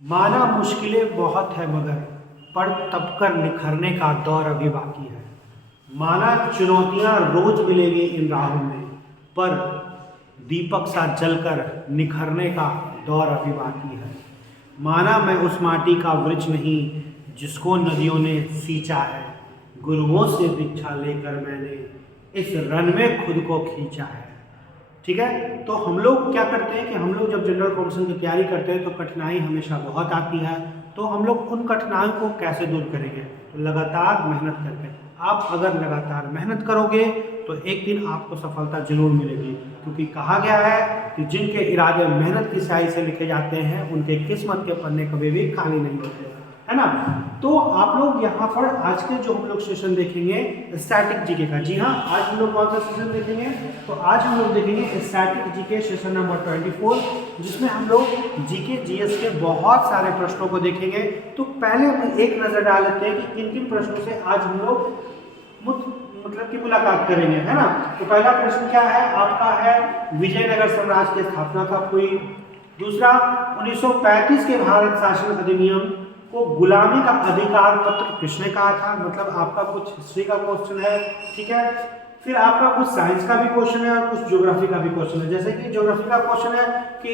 माना मुश्किलें बहुत है मगर पर तब कर निखरने का दौर अभी बाकी है। माना चुनौतियां रोज मिलेंगी इन राहों में, पर दीपक सा जलकर निखरने का दौर अभी बाकी है। माना मैं उस माटी का वृक्ष नहीं जिसको नदियों ने सींचा है, गुरुओं से दीक्षा लेकर मैंने इस रन में खुद को खींचा है। ठीक है, तो हम लोग क्या करते हैं कि हम लोग जब जनरल कॉम्पिटिशन की तैयारी करते हैं तो कठिनाई हमेशा बहुत आती है। तो हम लोग उन कठिनाइयों को कैसे दूर करेंगे? तो लगातार मेहनत करके। आप अगर लगातार मेहनत करोगे तो एक दिन आपको सफलता जरूर मिलेगी, क्योंकि कहा गया है कि जिनके इरादे मेहनत की स्याही से लिखे जाते हैं उनके किस्मत के पन्ने कभी भी खाली नहीं होते, है ना। तो आप लोग यहाँ पर आज के जो हम लोग सेशन देखेंगे स्टैटिक जीके का। जी हाँ, आज हम लोग कौन सा सेशन देखेंगे? तो आज हम लोग देखेंगे स्टैटिक जीके सेशन नंबर 24, जिसमें हम लोग जीके जीएस के बहुत सारे प्रश्नों को देखेंगे। तो पहले हम एक नजर डाल लेते हैं कि किन किन प्रश्नों से आज हम लोग मतलब की मुलाकात करेंगे, है ना। तो पहला प्रश्न क्या है आपका? है विजयनगर साम्राज्य की स्थापना कब हुई? दूसरा, 1935 के भारत शासन अधिनियम को गुलामी का अधिकार पत्र किसने कहा था? मतलब आपका कुछ हिस्ट्री का क्वेश्चन है, ठीक है। फिर आपका कुछ साइंस का भी क्वेश्चन है और कुछ ज्योग्राफी का भी क्वेश्चन है। जैसे कि ज्योग्राफी का क्वेश्चन है कि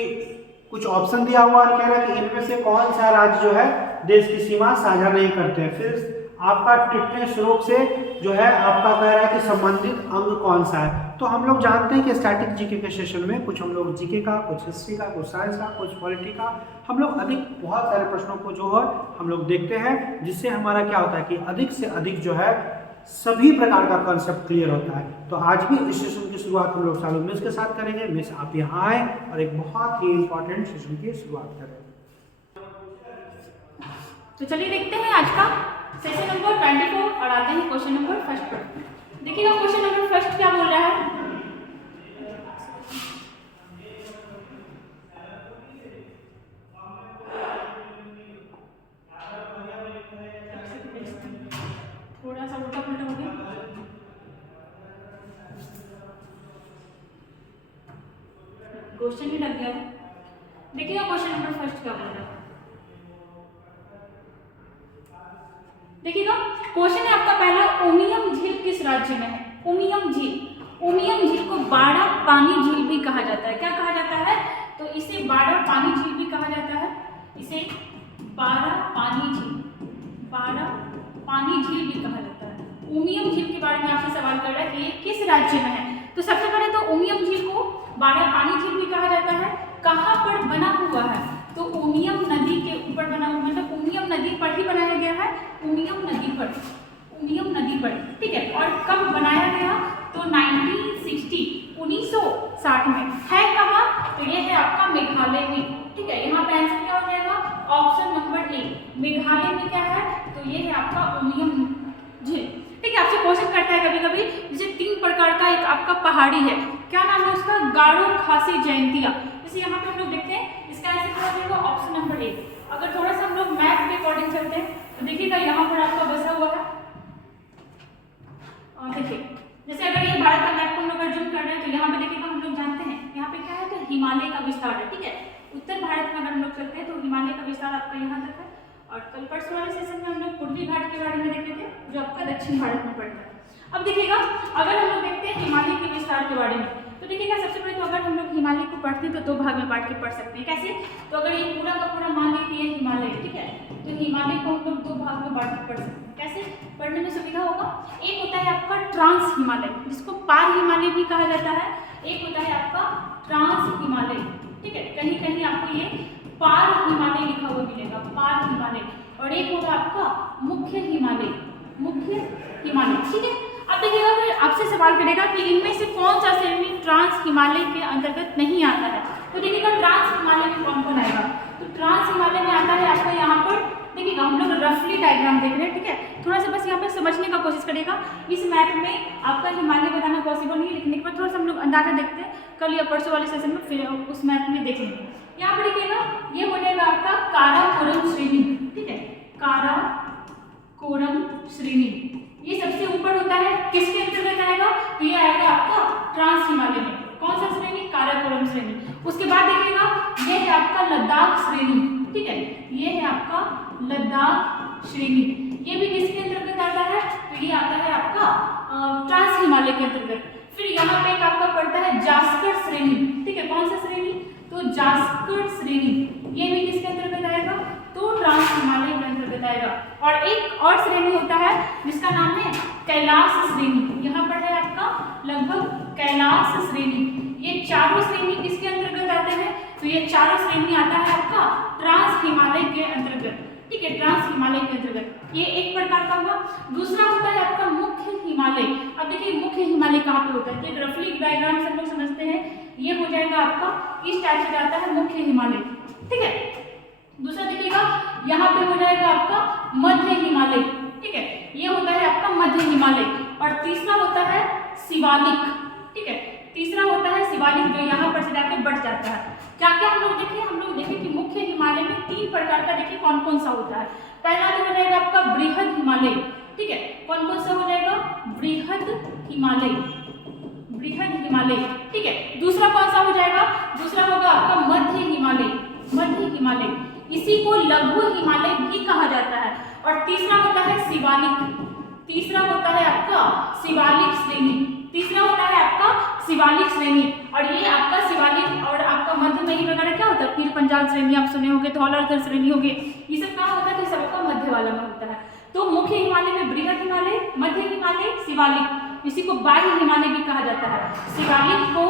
कुछ ऑप्शन दिया हुआ है, कह रहा है कि इनमें से कौन सा राज्य जो है देश की सीमा साझा नहीं करते हैं। फिर आपका टिटनेस रोग से जो है आपका कह रहा है कि संबंधित अंग कौन सा है। तो हम लोग जानते हैं कि स्टैटिक जीके के सेशन में कुछ हम लोग जीके का, कुछ हिस्ट्री का, कुछ साइंस का, कुछ पॉलिटी का, हम लोग अधिक बहुत सारे प्रश्नों को जो है हम लोग देखते हैं, जिससे हमारा क्या होता है कि अधिक से अधिक जो है सभी प्रकार का कॉन्सेप्ट क्लियर होता है। तो आज भी इस सेशन की शुरुआत हम लोग चालू मिस के साथ करेंगे। मिस आप यहाँ आए और एक बहुत ही इंपॉर्टेंट सेशन की शुरुआत करें। तो चलिए देखते हैं आज का सेशन नंबर 24 और आते हैं क्वेश्चन नंबर फर्स्ट पर। देखिएगा क्वेश्चन नंबर फर्स्ट क्या बोल रहा है। थोड़ा सा उल्टा पुल्टा हो गया। क्वेश्चन ही लग गया। देखिएगा क्वेश्चन नंबर फर्स्ट क्या बोल रहा है। देखिएगा क्वेश्चन है आपका पहला, उमियम झील किस राज्य में है? उमियम झील, उमियम झील को बाड़ा पानी झील भी कहा जाता है। क्या कहा जाता है? तो इसे बाड़ा पानी झील भी कहा जाता है। इसे बाड़ा पानी झील, बाड़ा पानी झील भी कहा जाता है। उमियम झील के बारे में आपसे सवाल कर रहा है कि ये किस राज्य में है। तो सबसे पहले तो उमियम झील को बाड़ा पानी झील भी कहा जाता है। कहाँ पर बना हुआ है? तो उमियम नदी के ऊपर बना हुआ, मतलब उमियम नदी पर ही बनाया गया है। उमियम नदी पर, उमियम नदी पर, ठीक है। और कब बनाया गया? तो 1960 में। है कहाँ? तो ये है आपका मेघालय में, ठीक है। यहाँ पे आंसर क्या हो जाएगा? ऑप्शन नंबर ए, मेघालय में क्या है? तो ये है आपका उमियम झील, ठीक है। आपसे क्वेश्चन करता है कभी कभी, जैसे 3 प्रकार का एक आपका पहाड़ी है, क्या नाम है उसका? गारो खासी जयंतिया। जैसे यहाँ पे हम लोग देखते हैं, इसका आंसर क्या हो जाएगा? Option number A. अगर थोड़ा सा हम लोग मैप के अकॉर्डिंग चलते हैं तो देखिएगा यहाँ पर आपका बसा हुआ है। और देखिए जैसे अगर ये भारत का मैप को हम लोग जूम कर रहे हैं तो यहाँ पे देखिएगा हम लोग जानते हैं यहाँ पे क्या है, तो हिमालय का विस्तार है, ठीक है। उत्तर भारत में अगर हम लोग चलते हैं तो हिमालय का विस्तार आपका यहाँ तक है। और कल परसों वाले सेशन में हम लोग पूर्वी घाट के बारे में देखे थे, जो आपका दक्षिण भारत में पड़ता है। अब देखिएगा अगर हम लोग देखते हैं हिमालय के विस्तार के बारे में, तो देखिएगा सबसे पहले तो अगर हम लोग हिमालय को पढ़ते हैं तो 2 भाग में बांट के पढ़ सकते हैं। कैसे? तो अगर ये पूरा का पूरा मान लीजिए हिमालय, ठीक है, तो हिमालय को हम लोग 2 भाग में बांट के पढ़ सकते हैं। कैसे पढ़ने में सुविधा होगा? एक होता है आपका ट्रांस हिमालय, जिसको पार हिमालय भी कहा जाता है। एक होता है आपका ट्रांस हिमालय, ठीक है। कहीं कहीं आपको ये पार हिमालय लिखा हुआ मिलेगा, पार हिमालय। और एक होता है आपका मुख्य हिमालय, मुख्य हिमालय, ठीक है। अब देखिएगा फिर आपसे सवाल करेगा कि इनमें से कौन सा श्रेणी ट्रांस हिमालय के अंतर्गत नहीं आता है। तो देखिएगा ट्रांस हिमालय में कौन कौन आएगा? तो ट्रांस हिमालय में आता है आपका यहाँ पर, देखिएगा हम लोग रफली डायग्राम देख रहे हैं, ठीक है। थोड़ा सा बस यहाँ पे समझने का कोशिश करेगा। इस मैप में आपका हिमालय बताना पॉसिबल नहीं है, लेकिन एक बार थोड़ा सा हम लोग अंदाजा देखते हैं, कल या परसों वाले सेशन में फिर उस मैप में देख लेंगे। यहाँ पर देखिएगा ये हो जाएगा आपका काराकोरम श्रेणी, ठीक है, काराकोरम श्रेणी। ये सबसे ऊपर होता है, किसके अंतर्गत आएगा? तो ये आएगा आपका ट्रांस हिमालय में। कौन सा श्रेणी? काराकोरम श्रेणी। उसके बाद देखिएगा ये है आपका लद्दाख श्रेणी, ठीक है। ये लद्दाख श्रेणी, ये भी किसके अंतर्गत आता है? तो ये आता है आपका ट्रांस हिमालय के अंतर्गत। फिर यहाँ पे एक आपका पड़ता है जास्कर श्रेणी, ठीक है, कौन सा श्रेणी? तो जास्कर श्रेणी, ये भी किसके अंतर्गत आएगा? तो ट्रांस हिमालय के अंतर्गत आएगा। और एक और श्रेणी होता है जिसका नाम है कैलाश श्रेणी, यहाँ पर है आपका लगभग कैलाश श्रेणी। ये चारों श्रेणी किसके अंतर्गत आते हैं? तो ये चारों श्रेणी आता है आपका ट्रांस हिमालय के अंतर्गत, ठीक है, ट्रांस हिमालय के अंतर्गत। ये एक प्रकार का हुआ। दूसरा होता है आपका मुख्य हिमालय। अब देखिए मुख्य हिमालय कहाँ पे होता है, तो रफली डायग्राम से हम लोग समझते हैं। ये हो जाएगा आपका इस टाइप से जाता है मुख्य हिमालय, ठीक है। दूसरा देखिएगा यहाँ पे हो जाएगा आपका मध्य हिमालय, ठीक है, ये होता है आपका मध्य हिमालय। और तीसरा होता है शिवालिक, ठीक है, तीसरा होता है शिवालिक जो यहाँ पर से जाकर बढ़ जाता है। क्या क्या हम लोग देखें? हम लोग देखें कि मुख्य हिमालय में 3 प्रकार का देखिए कौन कौन सा होता है। पहला तो हो जाएगा आपका बृहद हिमालय, ठीक है, कौन कौन सा हो जाएगा? बृहद हिमालय, बृहद हिमालय, ठीक है। दूसरा कौन सा हो जाएगा? दूसरा होगा आपका मध्य हिमालय, मध्य हिमालय, इसी को लघु हिमालय भी कहा जाता है। और तीसरा होता है शिवालिक, तीसरा होता है आपका शिवालिक श्रेणी, तीसरा होता है आपका शिवालिक श्रेणी। और ये आपका शिवालिक और आपका मध्य में ही वगैरह क्या होता है? पीर पंजाल श्रेणी आप सुने होंगे, धौलाधर श्रेणी होगी, ये सब कहाँ होता है? तो सबका मध्य वाला में होता है। तो मुख्य हिमालय में बृहद हिमालय, मध्य हिमालय, शिवालिक, इसी को बाह्य हिमालय भी कहा जाता है। शिवालिक को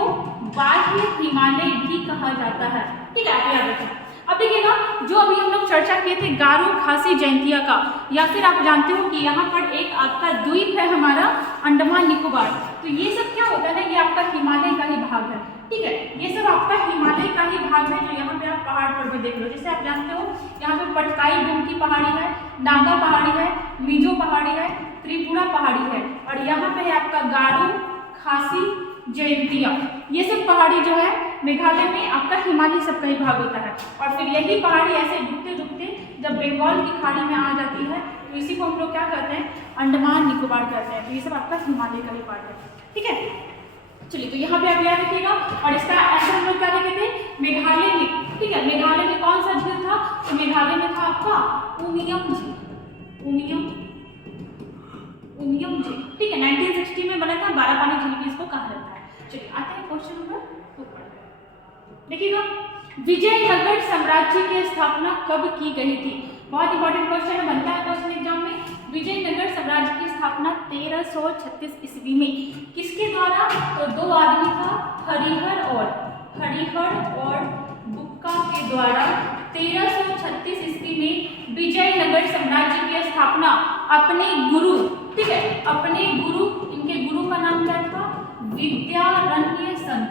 बाह्य हिमालय भी कहा जाता है, ठीक है, आप याद रखें। अब देखिएगा जो अभी हम लोग चर्चा किए थे गारो खासी जयंतिया का, या फिर आप जानते हो कि यहाँ पर एक आपका द्वीप है हमारा अंडमान निकोबार। तो ये सब क्या होता है ना, ये आपका हिमालय का ही भाग है, ठीक है, ये सब आपका हिमालय का ही भाग है। जो यहाँ पे आप पहाड़ पर भी देख लो, जैसे आप जानते हो यहाँ पे पटकाई गुम की पहाड़ी है, नागा पहाड़ी है, मिजो पहाड़ी है, त्रिपुरा पहाड़ी है, और यहाँ पे है आपका गारो खासी जयंतिया। ये सब पहाड़ी जो है मेघालय में आपका हिमालय सबका ही भाग होता है। और फिर यही पहाड़ी ऐसे डूबते डूबते जब बंगाल की खाड़ी में आ जाती है तो इसी को हम लोग क्या कहते हैं? अंडमान निकोबार कहते हैं। तो ये सब आपका हिमालय का ही पार्ट है, ठीक है। चलिए तो यहाँ पे आप याद रखिएगा। और इसका ऐसे हम लोग क्या देखे थे? मेघालय में, ठीक है, मेघालय में कौन सा झील था? तो मेघालय में था आपका उमियम झील, उमियम झील, ठीक है, 1960 में बना था। 12 पानी झील भी इसको कहा जाता है। चलिए आते हैं क्वेश्चन नंबर 2 पर। देखिएगा विजयनगर साम्राज्य की स्थापना कब की गई थी? बहुत इंपॉर्टेंट क्वेश्चन बनता है क्वेश्चन एग्जाम में। विजयनगर साम्राज्य की स्थापना 1336 ईस्वी में किसके द्वारा? तो 2 आदमी था, हरिहर और बुक्का के द्वारा 1336 ईस्वी में विजयनगर साम्राज्य की स्थापना अपने गुरु, ठीक है, अपने गुरु, इनके गुरु का नाम क्या था? विद्यारण्य संत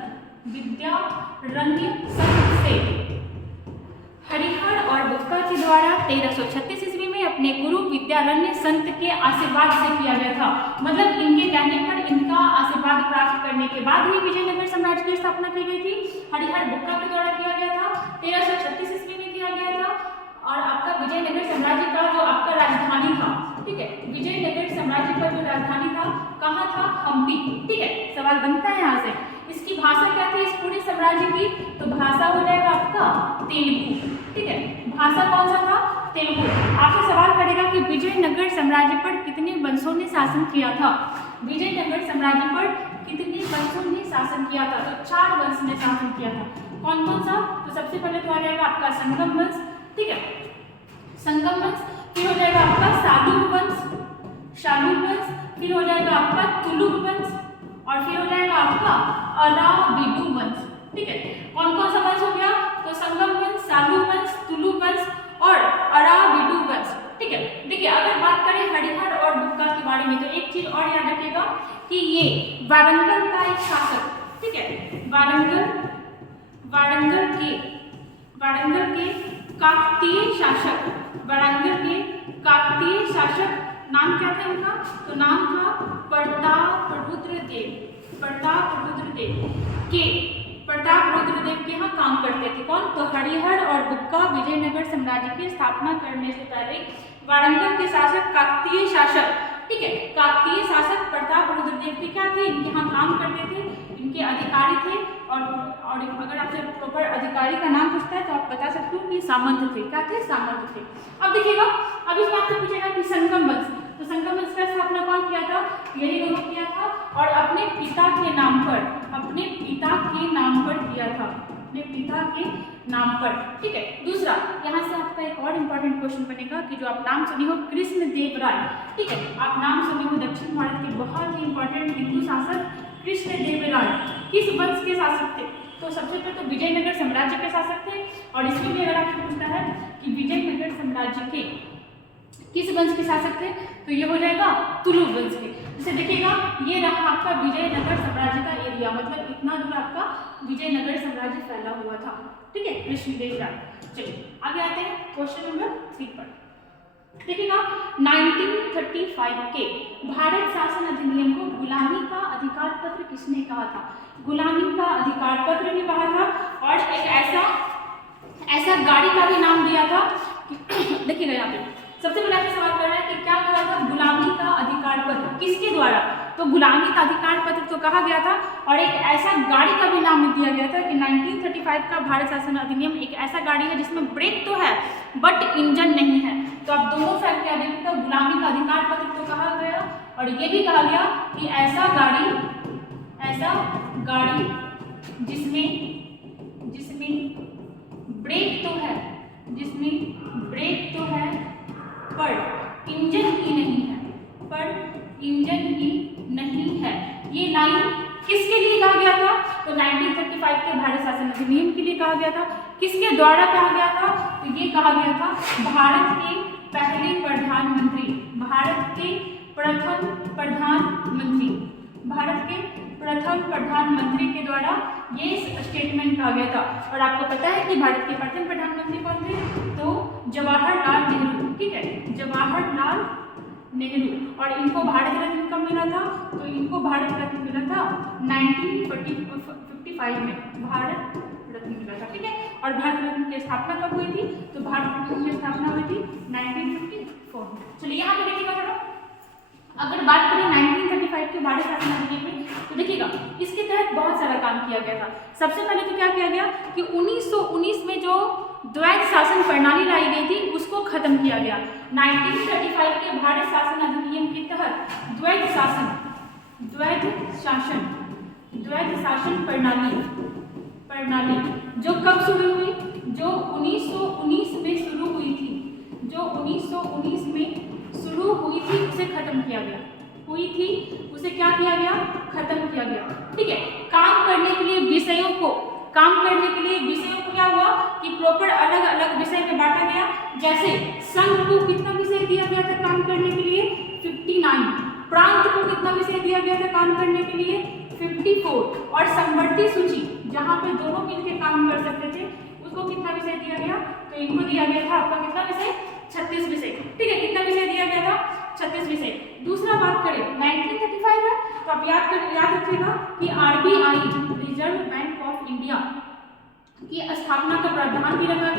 से हरिहर और बुक्का के द्वारा 1336 ईस्वी में अपने गुरु विद्यारण्य संत के आशीर्वाद से किया गया था। मतलब इनके कहने पर, इनका आशीर्वाद प्राप्त करने के बाद ही विजयनगर साम्राज्य की स्थापना की गई थी। हरिहर बुक्का के द्वारा किया गया था, 1336 ईस्वी में किया गया था। और आपका विजयनगर साम्राज्य का जो आपका राजधानी था, ठीक है, विजयनगर साम्राज्य का जो राजधानी था कहाँ था? हम्पी, ठीक है। सवाल बनता है यहाँ से, इसकी भाषा क्या थी इस पूरे साम्राज्य की? तो भाषा हो जाएगा आपका तेलुगु, ठीक है, भाषा कौन सा था? तेलुगु। आपसे सवाल करेगा कि विजयनगर साम्राज्य पर कितने वंशों ने शासन किया था? विजयनगर साम्राज्य पर कितने वंशों ने शासन किया था? तो 4 वंश ने शासन किया था। कौन कौन सा? तो सबसे पहले तो आ जाएगा आपका संगम वंश, ठीक है, संगम वंश। फिर हो जाएगा आपका शालूर वंश, फिर हो जाएगा आपका तुलुक वंश, और फिर हो जाएगा आपका अराविडु वंश, ठीक है। कौन कौन सा वंश हो गया? तो संगम वंश, शालूर वंश, तुलुक वंश और अराविडु वंश, ठीक है। देखिए अगर बात करें हरिहर और बुक्का के बारे में तो एक चीज और याद रखिएगा कि ये वारंगल का एक शासक, ठीक है, वारंगल के काकतीय शासक नाम क्या था इनका? तो नाम था प्रतापरुद्र देव के यहाँ काम करते थे। कौन? तो हरिहर और बुक्का विजयनगर साम्राज्य की स्थापना करने से पहले वारंगल के शासक काकतीय शासक, ठीक है, काकतीय शासक प्रतापरुद्र देव के क्या थे? इनके यहाँ काम करते थे, इनके अधिकारी थे। और अगर आपसे प्रॉपर अधिकारी का नाम पूछता है तो आप बता सकते हो कि सामंत थे। क्या थे? सामंत थे। अब देखिएगा, अब इसमें आपसे पूछेगा कि संगम वंश, तो संगम वंश का स्थापना कौन किया था? यही लोगों ने किया था, और अपने पिता के नाम पर, अपने पिता के नाम पर किया था, अपने पिता के नाम पर। ठीक है, दूसरा यहाँ से आपका एक और इम्पोर्टेंट क्वेश्चन बनेगा कि जो आप नाम सुनी हो कृष्णदेव राय। ठीक है, आप नाम सुनी हो दक्षिण भारत के बहुत ही इंपॉर्टेंट हिंदू शासक कृष्णदेव राय, किस वंश के शासक थे? तो सबसे पहले तो विजयनगर साम्राज्य के शासक थे, और इसमें भी अगर आपसे पूछता है कि विजयनगर साम्राज्य के किस वंश के शासक थे, तो ये हो जाएगा तुलु वंश के। जैसे देखिएगा, ये रहा आपका विजयनगर साम्राज्य का एरिया, मतलब इतना दूर आपका विजयनगर साम्राज्य फैला हुआ था। ठीक है, कृष्णदेव राय। चलिए आगे आते हैं क्वेश्चन नंबर 3 पर। देखिएगा, 1935 के भारत शासन अधिनियम को गुलामी का अधिकार पत्र किसने कहा था? गुलामी का अधिकार पत्र भी कहा था, और एक ऐसा गाड़ी का भी नाम दिया था। देखिएगा यहाँ पे सबसे पहले आपसे सवाल कर रहा है कि क्या कहा था? गुलामी का अधिकार पत्र किसके द्वारा? तो गुलामी का अधिकार पत्र तो कहा गया था, और एक ऐसा गाड़ी का भी नाम दिया गया था कि 1935 का भारत शासन अधिनियम एक ऐसा गाड़ी है जिसमें ब्रेक तो है बट इंजन नहीं है। तो आप दोनों फैक्ट याद रखिएगा, गुलामी का अधिकार पत्र तो कहा गया, और ये भी कहा गया कि ऐसा गाड़ी जिसमें ब्रेक तो है, पर इंजन ही नहीं है, ये लाइन किसके लिए कहा गया था? तो 1935 के भारत शासन अधिनियम के लिए कहा गया था। किसके द्वारा कहा गया था? तो ये कहा गया था भारत के पहले प्रधानमंत्री, भारत के प्रथम प्रधानमंत्री के द्वारा ये स्टेटमेंट कहा गया था। और आपको पता है कि भारत के प्रथम प्रधानमंत्री कौन थे? तो जवाहरलाल नेहरू। ठीक है, जवाहरलाल नेहरू, और इनको भारत रत्न कब मिला था? तो इनको भारत रत्न मिला था 1955 में, भारत रत्न मिला था। ठीक है, और भारत रत्न की स्थापना कब हुई थी? तो भारत रत्न की स्थापना हुई थी 1954 में। चलिए यहाँ पे देखिएगा जरा, अगर बात करें 1935 के भारत शासन अधिनियम में, तो देखिएगा इसके तहत बहुत सारा काम किया गया था। सबसे पहले तो क्या किया गया कि 1919 में जो द्वैध शासन प्रणाली लाई गई थी उसको खत्म किया गया। 1935 के भारत शासन अधिनियम के तहत द्वैध शासन प्रणाली जो कब शुरू हुई? जो 1919 में शुरू हुई थी, उसे खत्म किया गया। उसे क्या किया गया? खत्म किया गया। ठीक है, काम करने के लिए विषयों को क्या हुआ कि प्रॉपर अलग अलग विषय में बांटा गया। जैसे संघ को कितना विषय दिया गया था काम करने के लिए? 59। प्रांत को कितना विषय दिया गया था काम करने के लिए? 54। और समवर्ती सूची जहाँ पे दोनों मिलकर काम कर सकते थे उसको कितना विषय दिया गया? तो इनको दिया गया था आपका कितना विषय? 36 विषय। ठीक है, कितना विषय दिया गया था? 36 विषय। दूसरा बात करें 1935 में, तो आप याद रखिएगा कि RBI reserve bank of India की स्थापना का प्रावधान भी रखा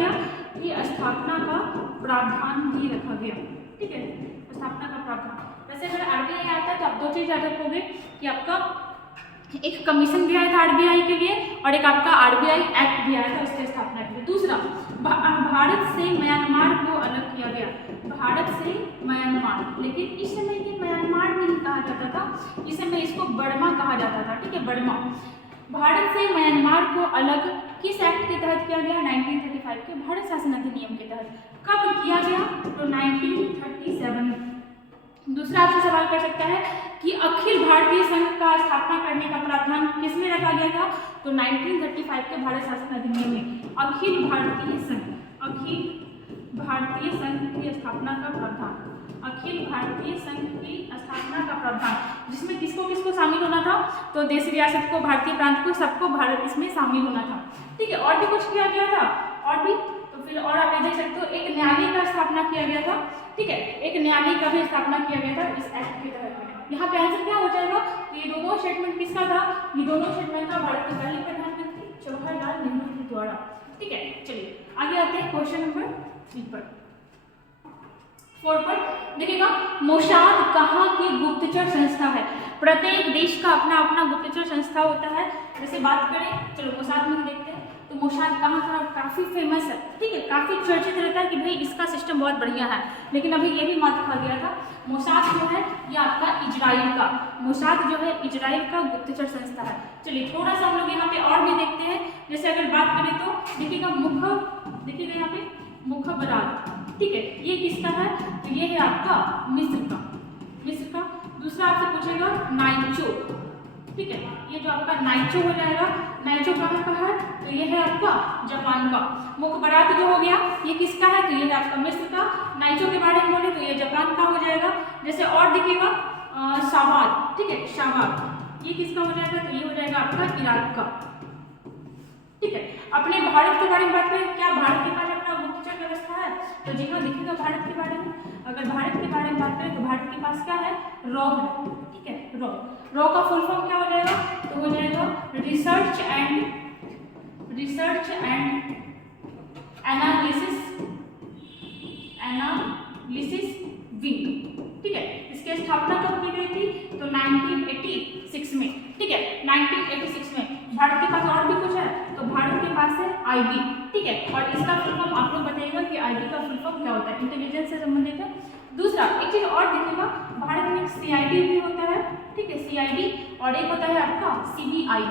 गया। ठीक है, स्थापना का प्रावधान। वैसे अगर RBI आता है तो आप दो चीज याद रखोगे कि आपका एक कमीशन भी आया था RBI के लिए, और एक आपका RBI एक्ट भी आया था उसकी स्थापना के लिए। दूसरा, भारत से म्यांमार को अलग किया गया। भारत से म्यांमार, लेकिन इस समय ये म्यांमार नहीं कहा जाता था, इस समय इसको बर्मा कहा जाता था। ठीक है, बर्मा। भारत से म्यांमार को अलग किस एक्ट के तहत किया गया? 1935 के भारत शासन अधिनियम के तहत। कब किया गया? तो 1937 में। दूसरा आपसे सवाल कर सकता है कि अखिल भारतीय संघ का स्थापना करने का प्रावधान किसमें रखा गया था? तो 1935 के भारत शासन अधिनियम में अखिल भारतीय संघ की स्थापना का प्रावधान, जिसमें किसको शामिल होना था? तो देश रियासत को, भारतीय प्रांत को, सबको भारत इसमें शामिल होना था। ठीक है, और भी कुछ किया गया था, तो फिर और आप देख सकते हो एक न्यायालय का स्थापना किया गया था। ठीक है, एक न्यायालय का भी स्थापना किया गया था इस एक्ट के तहत। यहाँ पे आंसर क्या हो जाएगा? ये दोनों स्टेटमेंट किसका था? ये दोनों स्टेटमेंट था भारत के पहले प्रधानमंत्री जवाहरलाल नेहरू के द्वारा। ठीक है, चलिए आगे आते हैं क्वेश्चन नंबर 4 पर। देखिएगा, मोसाद कहाँ की गुप्तचर संस्था है? प्रत्येक देश का अपना अपना गुप्तचर संस्था होता है। जैसे बात करें, चलो मोसाद में देखते हैं। तो मोसाद कहाँ का काफ़ी फेमस है, ठीक है, काफ़ी चर्चित रहता है कि भाई इसका सिस्टम बहुत बढ़िया है। लेकिन अभी ये भी मात खा गया था। मोसाद जो है ये आपका इजराइल का, मोसाद जो है इजराइल का गुप्तचर संस्था है। चलिए थोड़ा सा हम लोग यहाँ पे और भी देखते हैं। जैसे अगर बात करें तो देखिएगा देखिएगा यहाँ पे मुखबरात, ठीक है, ये किसका है, तो ये है आपका मिस्र का। दूसरा आपसे पूछेगा नाइचो, ठीक है, ये जो आपका नाइचो हो जाएगा, नाइचो कहाँ का है, तो ये है आपका जापान का। मुखबरात जो हो गया ये किसका है, तो ये है आपका मिस्र का। नाइचो के बारे में बोले तो ये जापान का हो जाएगा। जैसे और दिखेगा शाबाद, ठीक है, शाबाद ये किसका हो जाएगा, तो ये हो जाएगा आपका इराक का, ठीक है। अपने भारत के बारे में बात करें, क्या भारत के पास अपना गुप्तचर व्यवस्था है, तो जी हाँ देखिएगा भारत के बारे में। अगर भारत के बारे में बात करें तो भारत के पास क्या है, रॉ है, ठीक है, रॉ का फुल फॉर्म क्या हो जाएगा, तो हो जाएगा रिसर्च एंड एनालिसिस विंग, ठीक है। इसकी स्थापना कब की गई थी, तो 1986 में, ठीक है, 1986 में। भारत के पास और भी कुछ है, तो भारत के पास है आईबी, ठीक है, और इसका फुल फॉर्म आप लोग बताइएगा कि आईबी का फुल फॉर्म क्या होता है, इंटेलिजेंस से संबंधित है। दूसरा एक चीज और देखिएगा, भारत में सीआईडी भी होता है, ठीक है, सीआईडी, और एक होता है आपका सीबीआई,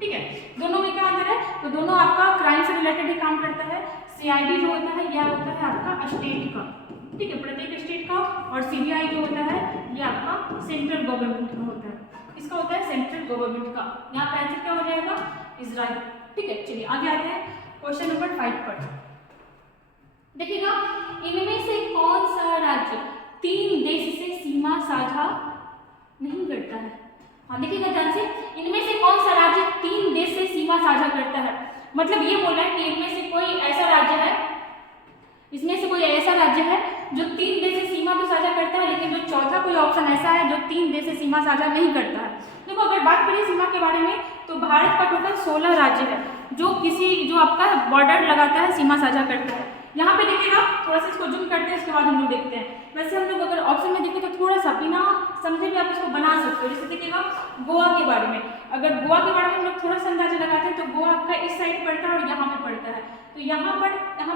ठीक है। दोनों में क्या अंतर है, तो दोनों आपका क्राइम से रिलेटेड ही काम करता है। सीआईडी जो होता है यह होता है आपका स्टेट का, ठीक है, प्रत्येक स्टेट का, और सीबीआई जो होता है ये आपका सेंट्रल गवर्नमेंट का होता है। इसका होता है सेंट्रल गवर्नमेंट का। यहाँ पे आंसर क्या हो जाएगा, इजराइल, ठीक है। चलिए आगे आते हैं क्वेश्चन नंबर 5 पर। देखिएगा इनमें से कौन सा राज्य 3 देश से सीमा साझा नहीं करता है। हाँ देखिएगा ध्यान से, इनमें से कौन सा राज्य 3 देश से सीमा साझा करता है, मतलब ये बोल रहा है कि इनमें से कोई ऐसा राज्य है, इसमें से कोई ऐसा राज्य है जो 3 देश से सीमा तो साझा करता है, लेकिन जो चौथा कोई ऑप्शन ऐसा है जो 3 देश से सीमा साझा नहीं करता है। देखो अगर बात करें सीमा के बारे में, तो भारत का टोटल 16 राज्य है जो आपका बॉर्डर लगाता है, सीमा साझा करता है। यहाँ पे देखिएगा, थोड़ा सा इसको जूम करते हैं, उसके बाद हम लोग देखते हैं। वैसे हम लोग अगर ऑप्शन में देखें तो थोड़ा सा बिना समझे भी आप इसको बना सकते हो। जैसे देखिएगा गोवा के बारे में, अगर गोवा के बारे में हम लोग थोड़ा सा अंदाजा लगाते हैं तो गोवा आपका इस साइड पड़ता है और यहाँ पे पड़ता है, तो यहाँ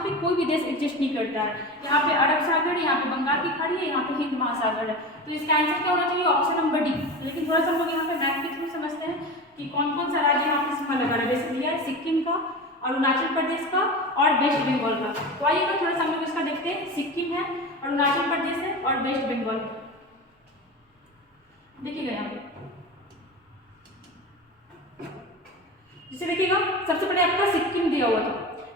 पे कोई भी देश एग्जिस्ट नहीं करता है। यहाँ पे अरब सागर, यहाँ पे बंगाल की खाड़ी है, यहाँ पे हिंद महासागर है, तो इसका आंसर क्या होना चाहिए, ऑप्शन नंबर डी। लेकिन थोड़ा सा हम लोग यहाँ पे मैप के थ्रू समझते हैं कि कौन कौन सा राज्य यहाँ पे सीमा लगा रहा है। जैसे दिया है सिक्किम का, अरुणाचल प्रदेश का और वेस्ट बंगाल का। तो आइएगा थोड़ा सा हम लोग इसका देखते हैं। सिक्किम है, अरुणाचल प्रदेश है और वेस्ट बंगाल। देखिएगा यहाँ पे जैसे देखिएगा सबसे पहले आपका सिक्किम दिया हुआ था।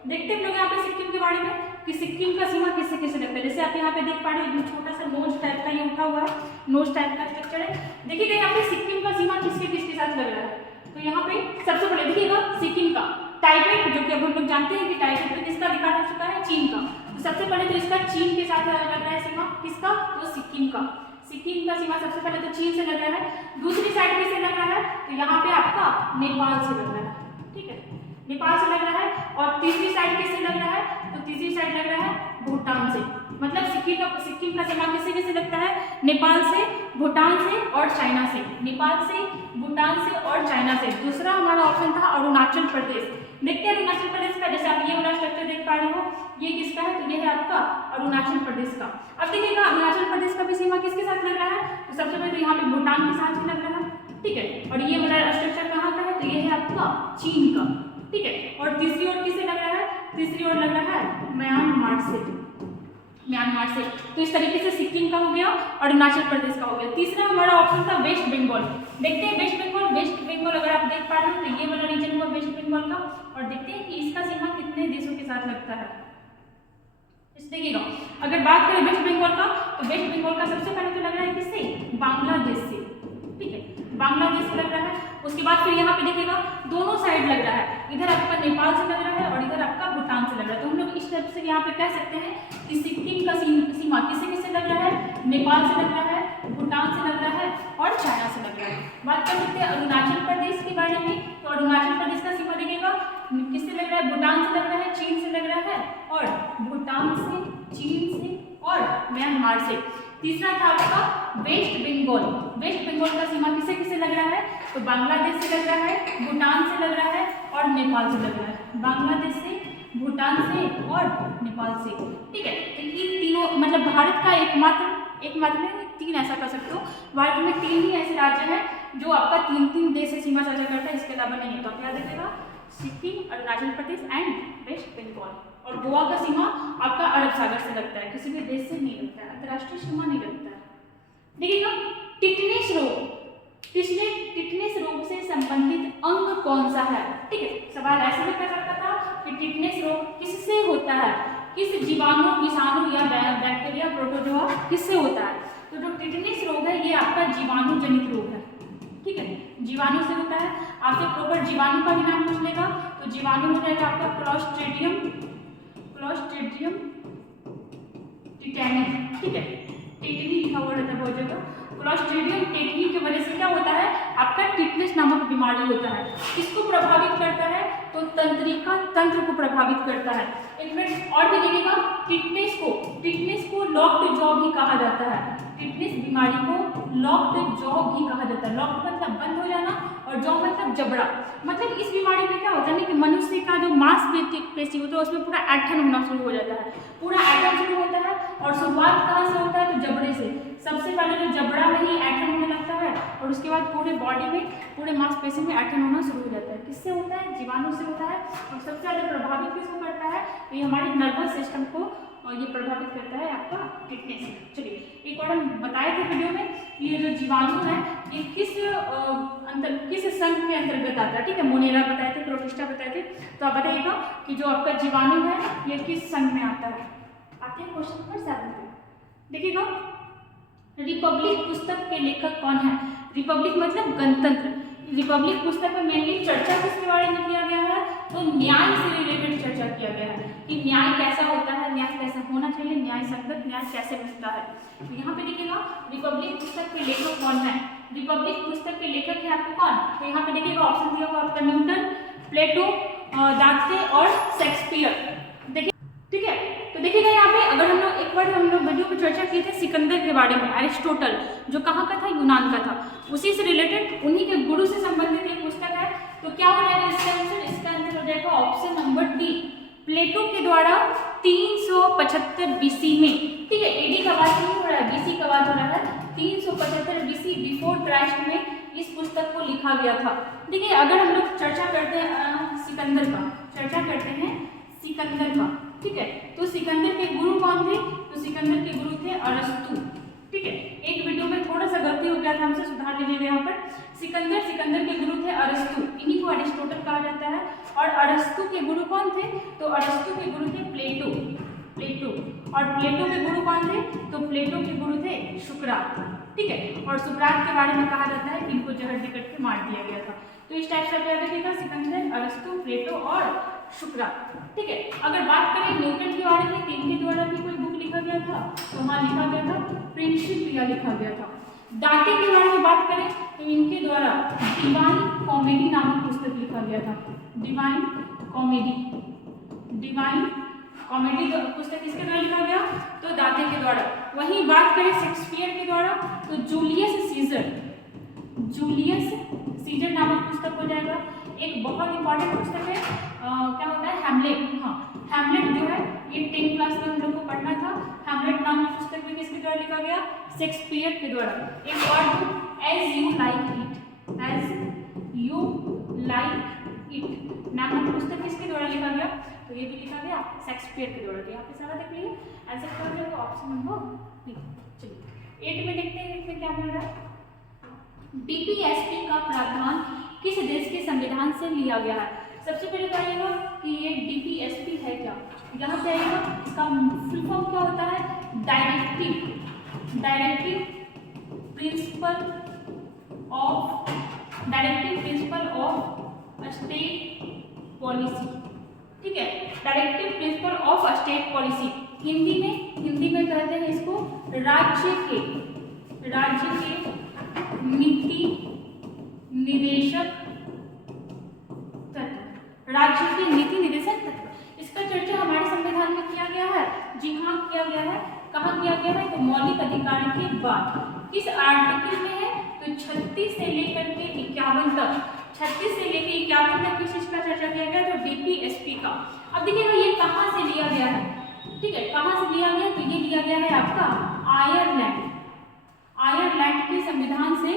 देखते हैं हम लोग यहाँ पे सिक्किम के बारे में कि सिक्किम का सीमा किससे किससे लगता है। जैसे आप यहाँ पे देख पा रहे हैं, छोटा सा नोज टाइप का ये उठा हुआ है, नोज टाइप का स्ट्रक्चर है। देखिएगा यहाँ पे सिक्किम का सीमा किसके साथ लग रहा है, तो यहाँ पे सबसे पहले देखिएगा सिक्किम का टाइपेट, जो कि अब हम लोग जानते हैं कि टाइपेट में किसका अधिकार हो चुका है, चीन का। तो सबसे पहले तो इसका चीन के साथ लग रहा है सीमा, किसका, तो सिक्किम का। सिक्किम का सीमा सबसे पहले तो चीन से लग रहा है। दूसरी साइड किससे लग रहा है, तो यहाँ पे आपका नेपाल से लग रहा है, ठीक है, नेपाल से लग रहा है। और तीसरी साइड किससे लग रहा है, तो तीसरी साइड लग रहा है भूटान से। मतलब सिक्किम का सीमा किससे लगता है, नेपाल से, भूटान से और चाइना से। नेपाल से, भूटान से और चाइना से। दूसरा हमारा ऑप्शन था अरुणाचल प्रदेश। देखते हैं अरुणाचल प्रदेश का, जैसे आप ये वाला स्ट्रक्चर देख पा रहे हो, ये किसका है, तो ये है आपका अरुणाचल प्रदेश का। अब देखिएगा अरुणाचल प्रदेश का भी सीमा किसके साथ लग रहा है, तो सबसे पहले तो यहाँ पे भूटान के साथ ही लग रहा है, ठीक है। और ये वाला स्ट्रक्चर कहाँ का है, तो ये है आपका चीन का, ठीक है। और तीसरी ओर किससे लग रहा है, तीसरी ओर लग रहा है म्यांमार से। तो इस तरीके से सिक्किम का हो गया, अरुणाचल प्रदेश का हो गया। तीसरा हमारा ऑप्शन था वेस्ट बंगाल। देखते हैं वेस्ट बंगाल अगर आप देख पा रहे हो तो ये वाला रीजन हुआ वेस्ट बंगाल का, और देखते हैं कि इसका सीमा कितने देशों के साथ लगता है। इस देखिएगा अगर बात करें वेस्ट बंगाल का, तो वेस्ट बंगाल का सबसे पहले तो लग रहा है किससे, बांग्लादेश से, ठीक है, बांग्लादेश से लग रहा है। उसके बाद फिर यहाँ पे देखिएगा दोनों साइड लग रहा है, इधर आपका नेपाल से लग रहा है और इधर आपका भूटान से लग रहा है। तो हम लोग इस टाइप से यहाँ पे कह सकते हैं कि सिक्किम का सीमा किससे लग रहा है, नेपाल से लग रहा है, भूटान से लग रहा है और चाइना से लग रहा है। बात कर सकते हैं अरुणाचल प्रदेश के बारे में, तो अरुणाचल प्रदेश का सीमा देखिएगा किससे लग रहा है, भूटान से लग रहा है, चीन से लग रहा है, और भूटान से, चीन से और म्यांमार से। तीसरा था आपका वेस्ट बंगाल का सीमा किससे लग रहा है, तो बांग्लादेश से लग रहा है, भूटान से लग रहा है और नेपाल से लग रहा है। बांग्लादेश से, भूटान से और नेपाल से। ठीक है, तो इन तीनों मतलब भारत का एकमात्र में 3 ऐसा कर सकते हो, भारत में 3 ही ऐसे राज्य हैं जो आपका 3 देश से सीमा साझा करता है, इसके अलावा नहीं है। तो आप याद रखिएगा सिक्किम, अरुणाचल प्रदेश एंड वेस्ट बंगाल। और गोवा का सीमा आपका अरब सागर से लगता है, किसी भी देश से नहीं लगता है, अंतर्राष्ट्रीय सीमा नहीं लगता है। देखिएगा टिटनेस रोग से संबंधित अंग कौन सा है। ठीक है, सवाल ऐसे भी कर सकता था कि टिटनेस रोग किससे होता है, किस जीवाणु, विषाणु या बैक्टीरिया, प्रोटोजोआ किससे होता है। तो जो टिटनेस रोग है ये आपका जीवाणु जनित रोग है। ठीक है, जीवाणु से होता है। आपसे प्रॉपर जीवाणु का भी नाम पूछ लेगा, तो जीवाणु हो जाएगा आपका क्लोस्ट्रीडियम टिटेनी। ठीक है, टेटनी लिखा हुआ रहता है बहुत जगह। क्लोस्ट्रीडियम टेटनी की वजह से क्या होता है, आपका टिटनेस नामक बीमारी होता है। किसको प्रभावित करता है, तो तंत्रिका तंत्र को प्रभावित करता है। एक मिनट और भी देखिएगा, टिटनेस को लॉक्ड जॉ भी कहा जाता है। टिटनेस बीमारी को लॉक्ड जॉ भी कहा जाता है। लॉक्ड मतलब बंद हो जाना और जॉ मतलब जबड़ा। मतलब इस बीमारी में क्या होता है ना कि मनुष्य का जो मांसपेशी होता है उसमें पूरा ऐंठन होना शुरू हो जाता है, पूरा ऐंठन शुरू होता है। और शुरुआत कहाँ से होता है, तो जबड़े से। सबसे पहले जो जबड़ा में ही ऐंठन होने लगता है और उसके बाद पूरे बॉडी में, पूरे मांसपेशी में ऐंठन होना शुरू हो जाता है। किससे होता है, जीवाणु से होता है। और सबसे ज़्यादा प्रभावित किसको करता है, तो ये हमारे नर्वस सिस्टम को और ये प्रभावित करता है आपका टिटनेस। चलिए, एक और हम बताए थे वीडियो में, ये जो जीवाणु है ये किस संघ के अंतर्गत आता है। ठीक है, मोनेरा बताए थे, प्रोटिस्टा बताए थे। तो आप बताइएगा कि जो आपका जीवाणु है ये किस संघ में आता है। आते हैं क्वेश्चन नंबर 7 पे। देखिएगा, रिपब्लिक पुस्तक के लेखक कौन है। रिपब्लिक मतलब गणतंत्र। रिपब्लिक पुस्तक में मेनली चर्चा किसके बारे में किया गया है, तो न्याय से रिलेटेड चर्चा किया गया है कि न्याय कैसा होता है, न्याय कैसा होना चाहिए, न्याय संगत न्याय कैसे मिलता है। तो यहाँ पे देखिएगा रिपब्लिक पुस्तक के लेखक कौन है। रिपब्लिक पुस्तक के लेखक है आपको कौन, तो यहाँ पे देखिएगा ऑप्शन दिया हुआ आपका न्यूटन, प्लेटो, दांते और शेक्सपियर। देखिए, ठीक है, तो देखिएगा यहाँ पे अगर हम लोग एक बार वीडियो में चर्चा किए थे सिकंदर के बारे में, अरिस्टोटल जो कहाँ का था, यूनान का था। उसी से रिलेटेड उन्हीं के गुरु से संबंधित एक पुस्तक है। तो क्या हो जाएगा इसका आंसर, इसका आंसर हो जाएगा ऑप्शन नंबर डी, प्लेटो के द्वारा 375 BC में। ठीक है, एडी का बात नहीं हो रहा है, BC का बात हो रहा है। 375 BC बिफोर क्राइस्ट में इस पुस्तक को लिखा गया था। देखिए, अगर हम लोग चर्चा करते हैं सिकंदर का, ठीक है, तो सिकंदर के गुरु कौन थे, तो सिकंदर के गुरु थे अरस्तु। ठीक है, एक वीडियो में थोड़ा सा गलती हो गया था, हमसे सुधार लीजिएगा यहाँ पर। सिकंदर के गुरु थे अरस्तु, इन्हीं को अरिस्टोटल कहा जाता है। और अरस्तु के गुरु कौन थे, तो अरस्तु के गुरु थे प्लेटो। और प्लेटो के गुरु कौन थे, तो प्लेटो के गुरु थे सुकरात। ठीक है, और सुकरात के बारे में कहा जाता है कि इनको जहर देकर के मार दिया गया था। तो इस टाइप से क्या देखिएगा, सिकंदर, अरस्तु, प्लेटो और सुकरात। ठीक है, अगर बात करें न्यूटन के बारे में, इनके द्वारा भी कोई बुक लिखा गया था, तो वहाँ लिखा गया था प्रिंसिपिया लिखा गया था। दांते के बारे में बात करें तो इनके द्वारा डिवाइन कॉमेडी नामक पुस्तक लिखा गया था। डिवाइन कॉमेडी पुस्तक किसके द्वारा लिखा गया, तो दांते के द्वारा। वहीं बात करें शेक्सपियर के द्वारा, तो जूलियस सीजर नामक पुस्तक हो जाएगा। एक बहुत इंपॉर्टेंट पुस्तक है, क्या होता है, हैमलेट। हाँ, हैमलेट जो है ये 10th क्लास में हम लोग को पढ़ना था। हैमलेट नामक पुस्तक भी किसके द्वारा लिखा गया, शेक्सपियर के द्वारा। एक और book as you like it नामक पुस्तक किसके द्वारा लिखा गया, तो ये भी लिखा गया शेक्सपियर के द्वारा। तो यहाँ पे सारा देख लीजिए, आंसर क्या हो जाएगा ऑप्शन नंबर बी। चलिए 8 में देखते हैं इसमें क्या मिल रहा है। डीपीएसपी का प्रावधान किस देश के संविधान से लिया गया है। सबसे पहले तो आइएगा कि ये डीपीएसपी है क्या, यहाँ पे आइएगा इसका फुल फॉर्म क्या होता है, directive principle of state policy. ठीक है, directive principle of state policy. Hindi में कहते हैं इसको राज्य के नीति निर्देशक तत्व। राज्य के नीति निर्देशक तत्व, इसका चर्चा हमारे संविधान में किया गया है। जी हाँ, किया गया है। कहाँ किया गया है, तो मौलिक अधिकार के बाद। किस आर्टिकल में है, तो 36 से लेकर के 51 तक 36 से लेके 51 तक किस चीज का चर्चा किया गया, तो डीपीएसपी का। अब देखिएगा ये कहाँ से लिया गया है, ठीक है, कहाँ से लिया गया, तो ये लिया गया है आपका आयरलैंड, आयरलैंड के संविधान से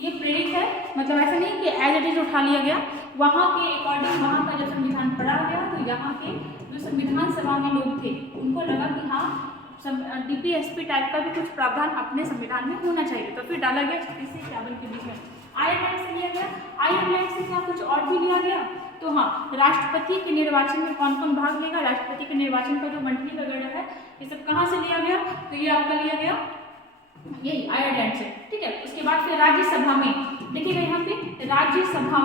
ये प्रेरित है। मतलब ऐसा नहीं कि एज इट इज उठा लिया गया, वहाँ के अकॉर्डिंग वहाँ का जब संविधान पढ़ा गया तो यहाँ के जो संविधान सभा में लोग थे उनको लगा कि हाँ डीपीएसपी टाइप का भी कुछ प्रावधान अपने संविधान में होना चाहिए, तो फिर डाला गया 36 से 51 के बीच में। आयरलैंड से लिया गया, आयरलैंड से क्या कुछ और भी लिया गया, तो हाँ राष्ट्रपति के निर्वाचन में कौन कौन भाग लेगा, राष्ट्रपति के निर्वाचन का जो मंडली वगैरह है ये सब कहाँ से लिया गया, तो ये आपका लिया गया यही आयरलैंड से, ठीक है। उसके बाद फिर राज्यसभा में देखिएगा, यहाँ पे राज्यसभा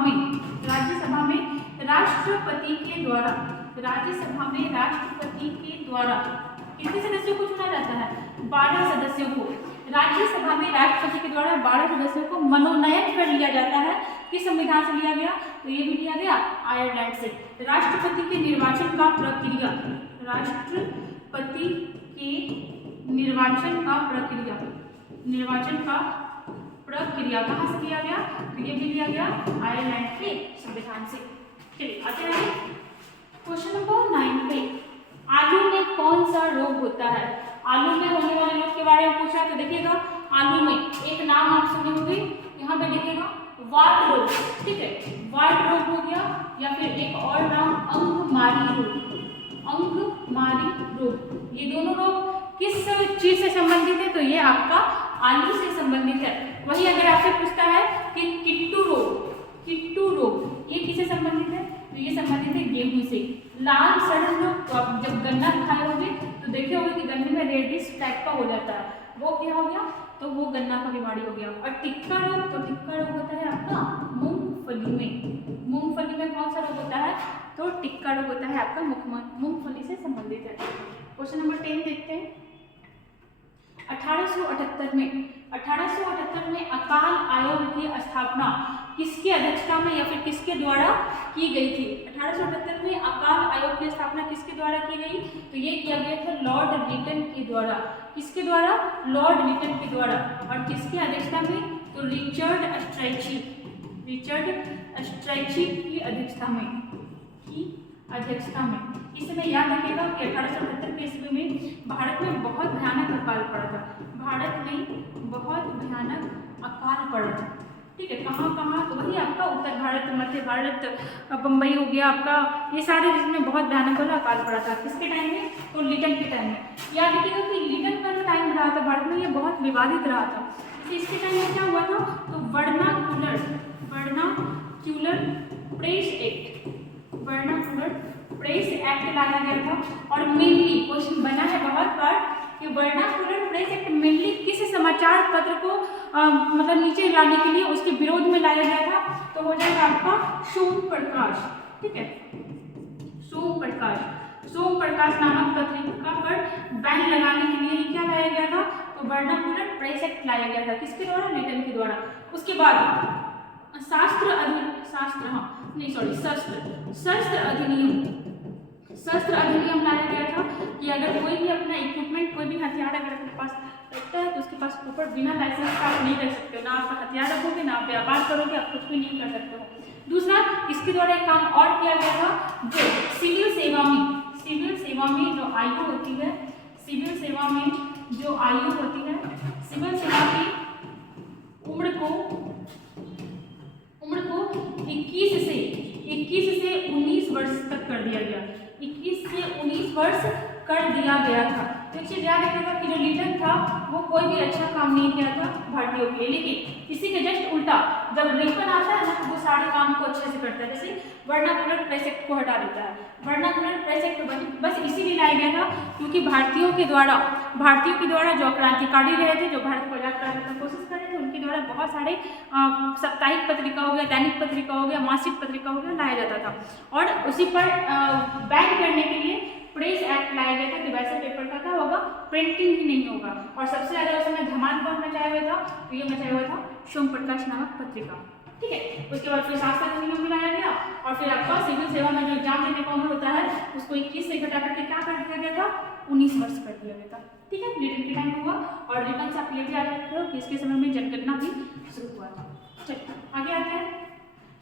में राष्ट्रपति के द्वारा, राज्यसभा में राष्ट्रपति के द्वारा कितने सदस्यों को चुना जाता है, 12 सदस्यों को। राज्यसभा में राष्ट्रपति के द्वारा 12 सदस्यों को मनोनयन कर लिया जाता है, किस संविधान से लिया गया, तो ये भी लिया गया आयरलैंड से। राष्ट्रपति के निर्वाचन का प्रक्रिया, राष्ट्रपति के निर्वाचन का प्रक्रिया कहाँ से लिया गया, तो ये भी लिया गया आयरलैंड के संविधान से। चलिए आते हैं क्वेश्चन नंबर 9 पे, आलू में कौन सा रोग होता है, आलू में होने वाले रोग के बारे में पूछा, तो देखिएगा आलू में एक नाम आप सुने होंगे, यहाँ पे देखिएगा वाट रोग, ठीक है, वाट रोग हो गया, या फिर एक और नाम अंगमारी रोग। ये दोनों रोग किस चीज से संबंधित है, तो ये आपका आलू से संबंधित है। वही अगर आपसे पूछता है कि किट्टू रोग ये किससे संबंधित है, तो ये संबंधित है गेहूं से। लाल सड़न रोग, तो आप जब गन्ना खाए होंगे तो देखे होंगे कि गन्ने में रेडिश टाइप का हो जाता है, वो क्या हो गया, तो वो गन्ना का बीमारी हो गया। और टिक्का रोग, तो टिक्का रोग होता है आपका मूंगफली में कौन सा रोग होता है, तो टिक्का रोग होता है आपका मूंगफली से संबंधित है। क्वेश्चन नंबर 10 देखते हैं। 1878 में अकाल आयोग की स्थापना किसकी अध्यक्षता में या फिर किसके द्वारा की गई थी, 1878 में अकाल आयोग की स्थापना किसके द्वारा की गई, तो ये किया गया था लॉर्ड लिटन के द्वारा। किसके द्वारा, लॉर्ड लिटन के द्वारा। और किसकी अध्यक्षता में, तो रिचर्ड स्ट्रैची की अध्यक्षता में। इस समय याद रखिएगा कि 1878 के ईस्वी में भारत में बहुत भयानक अकाल पड़ा था, ठीक है। कहाँ, तो वही आपका उत्तर भारत, मध्य भारत, बम्बई हो गया आपका, ये सारे जिसमें बहुत भयानक वाला अकाल पड़ा था। किसके टाइम में, तो लिटन के टाइम में। याद रखिएगा कि लिटन का जो टाइम रहा था भारत में, ये बहुत विवादित रहा था। इसके टाइम में क्या हुआ था, तो वर्नाक्यूलर प्रेस एक्ट लाया गया था। और मेनली क्वेश्चन बना है बहुत बार कि वर्नाक्यूलर प्रेस एक्ट मेनली किस समाचार पत्र को मतलब नीचे लाने के लिए उसके विरोध में लाया गया था, तो हो जाएगा आपका सोम प्रकाश, ठीक है। सोम प्रकाश नामक पत्रिका पर बैन लगाने के लिए क्या लाया गया था, तो वर्नाक्यूलर प्रेस एक्ट लाया गया था। किसके द्वारा, लिटन के द्वारा। उसके बाद शस्त्र अधिनियम लाया गया था कि अगर कोई भी अपना इक्विपमेंट, कोई भी हथियार अगर अपने पास रखता है तो उसके पास ऊपर बिना लाइसेंस का आप नहीं रख सकते हो, ना आप हथियार रखोगे, ना आप व्यापार करोगे, आप कुछ भी नहीं कर सकते हो। दूसरा, इसके द्वारा एक काम और किया गया था, जो सिविल सेवा में जो आयु होती है, सिविल सेवा की उम्र को 21 से 19 वर्ष तक कर दिया गया, 21 से 19 वर्ष कर दिया गया था। तो एक चीज याद रखिएगा कि जो लिटन था वो कोई भी अच्छा काम नहीं किया था भारतीयों के लिए, लेकिन इसी के जस्ट उल्टा जब लिंकन आता है ना तो वो सारे काम को अच्छे से करता है। जैसे वर्नाक्यूलर प्रेस एक्ट को हटा देता है। वर्नाक्यूलर प्रेस एक्ट बस इसीलिए लाया गया था क्योंकि भारतीयों के द्वारा जो क्रांतिकारी रहे थे, जो भारत को आजाद कराने की कोशिश कर रहे थे, उनके द्वारा बहुत सारे साप्ताहिक पत्रिका हो गया, दैनिक पत्रिका हो गया, मासिक पत्रिका हो गया लाया जाता था। और उसी पर बैन करने के लिए प्रेस एक्ट लाया गया था कि वैसे पेपर का क्या होगा, प्रिंटिंग ही नहीं होगा। और सबसे ज़्यादा उस समय धमाल कौन मचाया हुआ था, तो ये मचाया हुआ था सोम प्रकाश नामक पत्रिका, ठीक है। उसके बाद फिर शास्त्र अधिनियम भी लाया गया और फिर आपका सिविल सेवा में जो एग्जाम देने का उम्र होता है उसको 21 से घटा करके क्या कर दिया गया था, 19 वर्ष कर दिया गया था, ठीक है। लिटन के टाइम हुआ और लिटन से आप ये भी आ जाते हो कि इसके समय में जनगणना भी शुरू हुआ था। चलिए आगे आते हैं।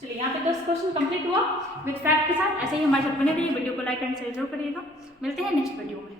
चलिए यहाँ पे 10 क्वेश्चन कंप्लीट हुआ विद फैक्ट के साथ। ऐसे ही हमारे साथ बने रहिए, वीडियो को लाइक एंड शेयर जरूर करिएगा। मिलते हैं नेक्स्ट वीडियो में।